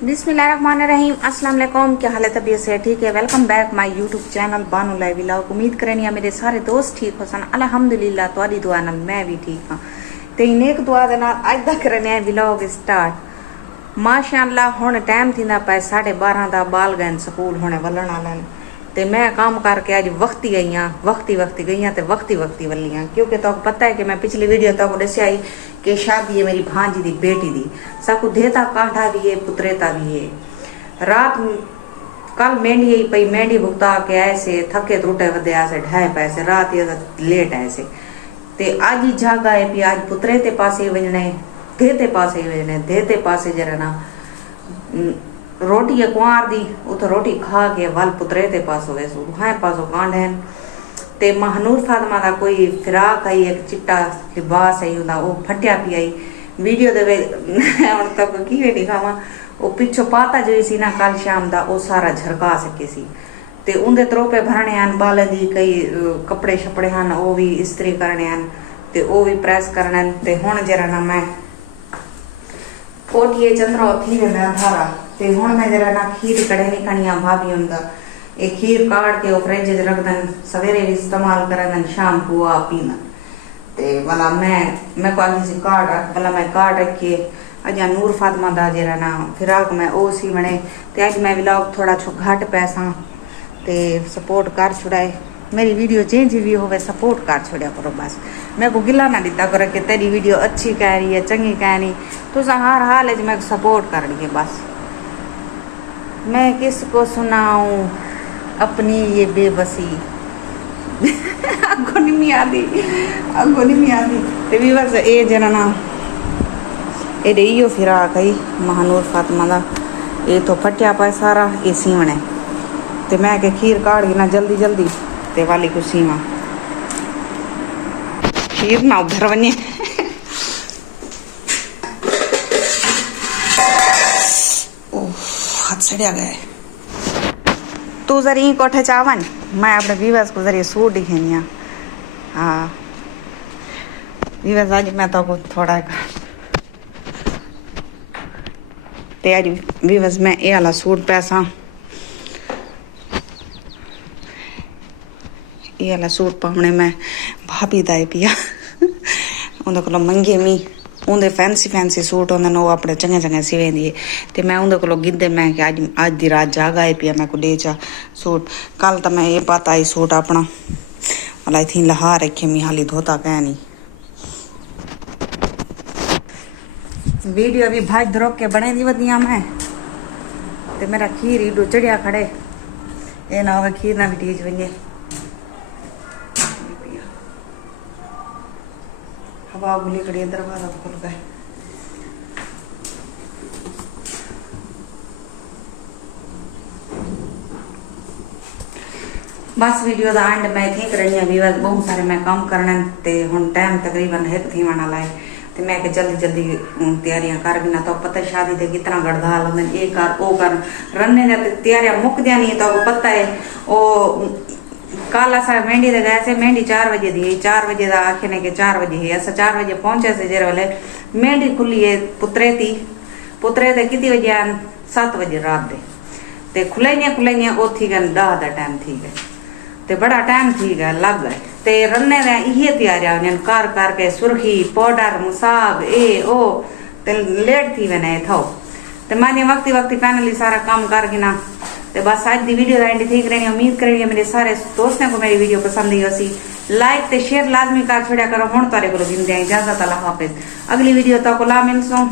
बिस्मिल्लाहिर्रहमानिर्रहीम। अस्सलाम वालेकुम। क्या हाल है? तबीयत से ठीक है? Welcome back my YouTube channel Banu live vlog. उम्मीद करें मेरे सारे दोस्त ठीक हो सन। अल्हम्दुलिल्लाह तुहाडी दुआ नाल मैं भी ठीक हाँ। ते नेक दुआ दे नाल अज दा करने व्लॉग स्टार्ट। माशाअल्लाह हुण टाइम थींदा पे 12:30 दा। बाल गए स्कूल हुणे वलण वाले ते मैं काम करके अज वक्ती गई हाँ। वक्ती गई हाँ ते वक्ती वली हाँ, क्योंकि तो पता है कि मैं पिछली वीडियो तो दसिया ही कि शादी है मेरी भांजी दी बेटी दी। सबको देता कांठा भी है, पुत्रेता भी है। रात कल मेहंदी आई पई, मेहंदी भुगता के आए से थके त्रुटे वधे आसे ढाए पैसे रात लेट आए से ते आज ही जागा है पी। आज पुत्रे ते पासे वजने, देते पासे वजने, देते पासे जरा ना रोटी है कुआर दी उतो रोटी खा के वल पुत्रे ते पासो वैसो हाए पासो कांढन ते महनूर फातिमा दा कोई फिराक आई, एक चिट्टा लिबास आई उदा वो फटिया पी आई वीडियो दे हुण तक की वेटी खावा वो पिछो पाता जो सी ना कल शाम दा वो सारा झरका सके सी ते उंदे त्रोपे भरने हैं बाल दी कई कपड़े छपड़े हैं वो भी इस्त्री करने हैं ते वो भी प्रेस करने ते हुण जरा ना मैं कोटिए चंद्रा थी वेंदा धारा ते हुण मैं जरा ना खीर कढ़े नहीं खणिया भाभी उनका एक खीर काट के वो फ्रिज च रख दन, सवेरे भी इस्तेमाल करन, शाम को आ पीना ते भला मैं को आगे से काट रख भला मैं काट रखिए अजा नूर फातिमा दा जरा ना फिराक मैं ओ सी बने ते अज मैं व्लॉग थोड़ा छो घट पैसा ते सपोर्ट कर छुड़ाए मेरी वीडियो चेंज भी होवे सपोर्ट कर छोड़िया करो बस। मैं को गिला ना दिता करो कि तेरी वीडियो अच्छी कह रही है चंगी कह रही तो हर हाल च मैं सपोर्ट कर रही है बस। मैं किसको सुनाऊं अपनी ये बेबसी अगो नहीं आती ते भी बस ए जना ना ए इो फिराक आई महानूर फातिमा दा ये तो फटिया पाए सारा ये सीवने ते मैं के खीर काट के ना जल्दी ते वाली को सीवा खीर ना उधर बने हाथ सड़िया गए तू जरी कोठे चावन मैं अपने विवास को जरिए सूट दिखेनिया। हाँ विवास आज मैं तो थोड़ा ते आज विवास मैं ये वाला सूट पैसा ये वाला सूट पाने मैं भाभी दाए पिया उन्हें को मंगे मी उनके फैंसी सूट होंगे वो अपने चंगे सिवेंदी है तो मैं उनके को गिद्धे मैं कि अज दी रात जागा है पिया मैं को दे चा सूट। कल तो मैं ये पाता ही सूट अपना मतलब थी लहा रखे मी हाली धोता कह नहीं। वीडियो अभी भाज धरोक के बने दी वधिया मैं तो मेरा खीर ईडो चढ़िया खड़े ये ना हो खीर ना भी टीज वजे हवा गुली कड़ी दरवाजा खुल गए। बस वीडियो का एंड मैं थी करनी अभी बस बहुत सारे मैं काम करने ते हुन टाइम तकरीबन एक थी वाला लाए ते मैं के जल्दी तैयारियां कर बिना तो पता शादी ते कितना गड़दाल होंगे ये कर ओ कर रन्ने ने तैयारियां मुक दिया नहीं तो पता है ओ कल अस मेहंदी दे गए से मेहंदी 4 बजे दी 4 बजे का आखने के 4 बजे है अस 4 बजे पहुंचे से जर वाले मेहंदी खुली है पुत्रे ते कितनी बजे 7 बजे रात दे खुलाइया ओ थी गए 10 का टाइम थी गए ते बड़ा टाइम थी गया लग गए ते रन्ने दे इहे तैयारियां कर के सुर्खी पाउडर मुसाब ए ओ ते लेट थी वने थो ते माने वक्ती फाइनली सारा काम कर गिना ते बस आज दी वीडियो एंड ठीक रहनी। उम्मीद करेंगे मेरे सारे दोस्तों को मेरी वीडियो पसंद आई होसी लाइक ते शेयर लाजमी कर छोड़ा करो। हुण तारे को गिनदे इजाजत अल्लाह हाफिज। अगली वीडियो तक ला मिलसो।